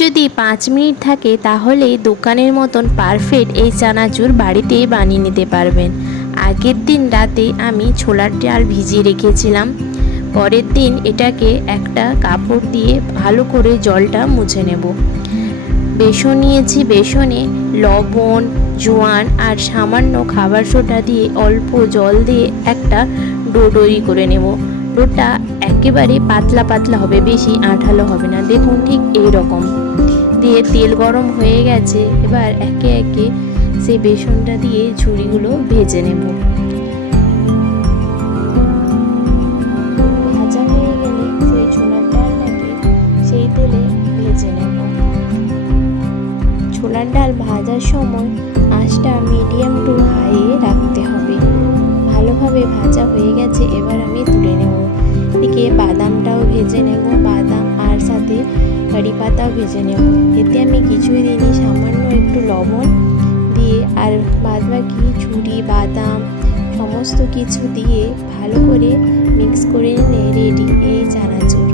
যদি 5 মিনিট থাকে তাহলে দোকানের মতন পারফেক্ট এই চানাচুর বাড়িতেই বানিয়ে নিতে পারবেন। আগের দিন রাতে আমি ছোলার ডাল ভিজিয়ে রেখেছিলাম। পরের দিন এটাকে একটা কাপড় দিয়ে ভালো করে জলটা মুছে নেব। বেসন নিয়েছি, বেসনে লবণ, জোয়ান আর সামান্য খাবার সোডা দিয়ে অল্প জল দিয়ে একটা ডো তৈরি করে নেব। ডোটা একেবারে পাতলা পাতলা হবে, বেশি আঠালো হবে না। দেখুন ঠিক এই রকম দিয়ে তেল গরম হয়ে গেছে। এবার একে একে সেই বেসনটা দিয়ে ঝুড়িগুলো ভেজে নেব। ভাজা হয়ে গেলে সেই ছোলার ডালটাকে সেই তেলে ভেজে নেব। ছোলার ডাল ভাজার সময় আঁচটা মিডিয়াম টু হাইয়ে রাখতে হবে। ভালোভাবে ভাজা হয়ে গেছে, এবার আমি তুলে নেব। এদিকে বাদামটাও ভেজে নেব, বাদাম আর সাথে কারি পাতাও ভেজে নেব। এতে আমি কিছুই দিইনি, সামান্য একটু লবণ দিয়ে আর বাদবাকি ঝুড়ি বাদাম সমস্ত কিছু দিয়ে ভালো করে মিক্স করে নিলে রেডি এই চানাচুর।